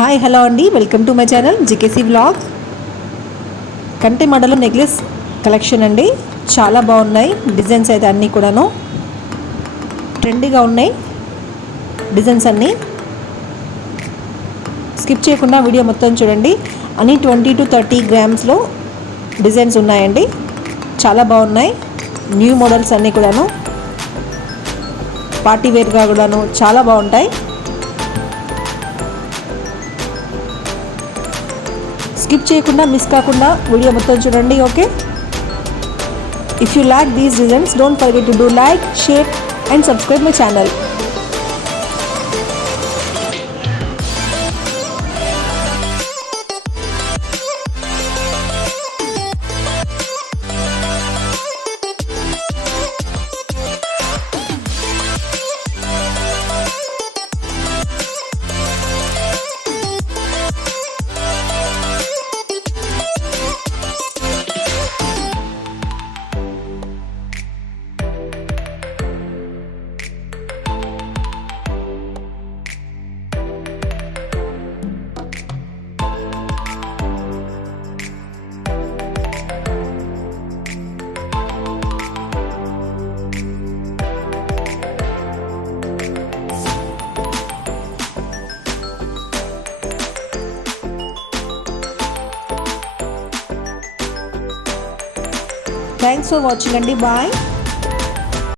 Hi hello అండి, welcome to my channel GKC vlog. కంటి model necklace collection అండి. చాలా బాగున్నాయి డిజైన్స్ అయితే అన్నీ కూడాను ట్రెండీగా ఉన్నాయి. డిజైన్స్ అన్నీ స్కిప్ చేయకుండా వీడియో మొత్తం చూడండి. అన్నీ 20 to 30 గ్రామ్స్లో డిజైన్స్ ఉన్నాయండి. చాలా బాగున్నాయి. న్యూ మోడల్స్ అన్నీ కూడాను పార్టీ వేర్గా కూడాను చాలా బాగుంటాయి. స్కిప్ చేయకుండా మిస్ కాకుండా వీడియో మొత్తం చూడండి. Okay, if you like these designs don't forget to do like, share and subscribe my channel. Thanks for watching and bye.